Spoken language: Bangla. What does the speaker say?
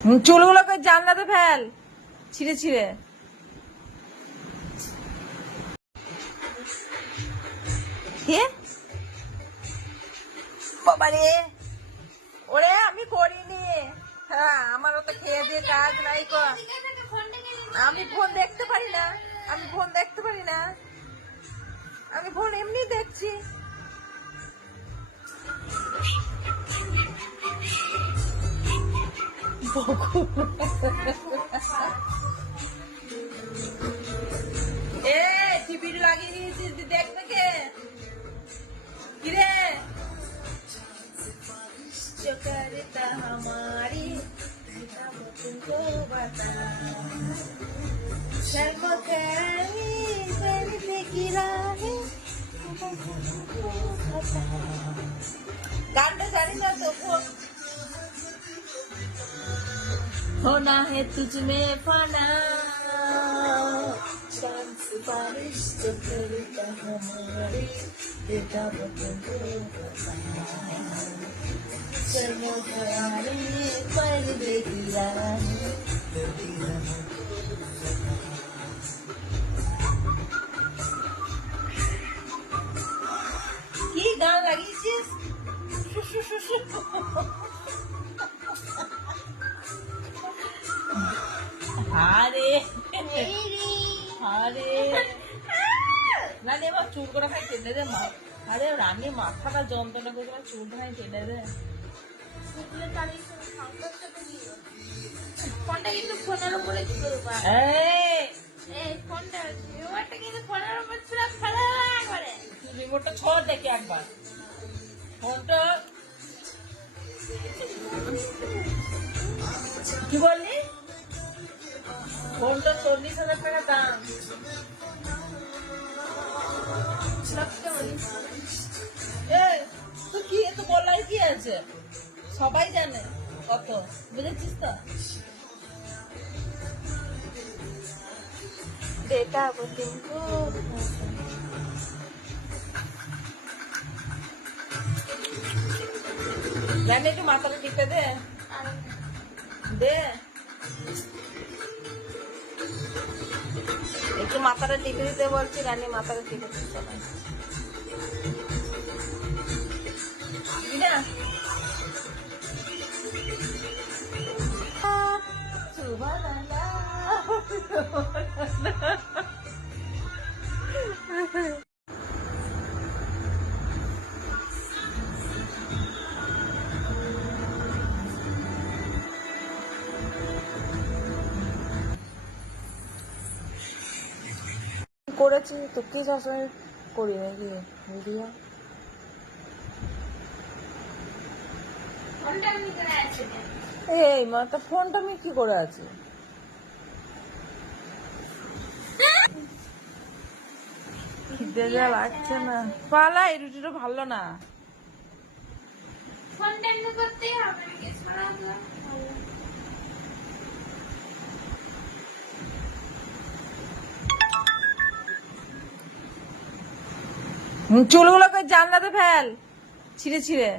চুলগুলোকে জানলাতে ফেল, ছিঁড়ে ছিঁড়ে। কে বাবারে, ওরে আমি করিনি। হ্যাঁ, আমারও তো খেয়ে দিয়ে কাজ নাই। আমি ফোন দেখতে পারি না, আমি ফোন দেখতে পারি না, আমি ফোন এমনি দেখছি। এ টিভি লাগিয়ে দিয়েছিস, দেখবে কে? কিরে जो करता हमारी तुमको बता गाना जानी ना तो होना है तुझ में फना शांत बारिश जो करता हमारी बेटा तुमको बता কি গান লাগিয়েছিস? আরে আরে রানী এবার চুল করে খাই টেনে দে মা। আরে রানী মাথাটা যন্ত্রণা করে চুল করে টেনে দে। ফোনটা কিন্তু ফোনের উপরে ফোনটা রিমোটটা কিন্তু ফোনের উপর ছিল, ফেলে একবারে রিমোটটা ছড় দেখি একবার। ফোনটা কি বললি? ফোনটা 40,000 টাকা দাম। তো কি এত বলার কি আছে? সবাই জানে কত, বুঝেছিস তো? বেটা তুমকো জানি একটু মাথাটা টিপে দে দে, একটু মাথাটা টিপে দিতে বলছি। রানী মাথাটা টিপে দিতে না করেছি তো, কি সবসময় করি নাকি ভিডিও? এই মাথা ফোনটা আমি কি করে আছি? খিদে যা লাগছে না, পালা। এই রুটিটা ভালো না। ফোনটা এমনি করতেই হবে, চুলগুলোকে জানলাতে ফেল, ছিঁড়ে ছিঁড়ে।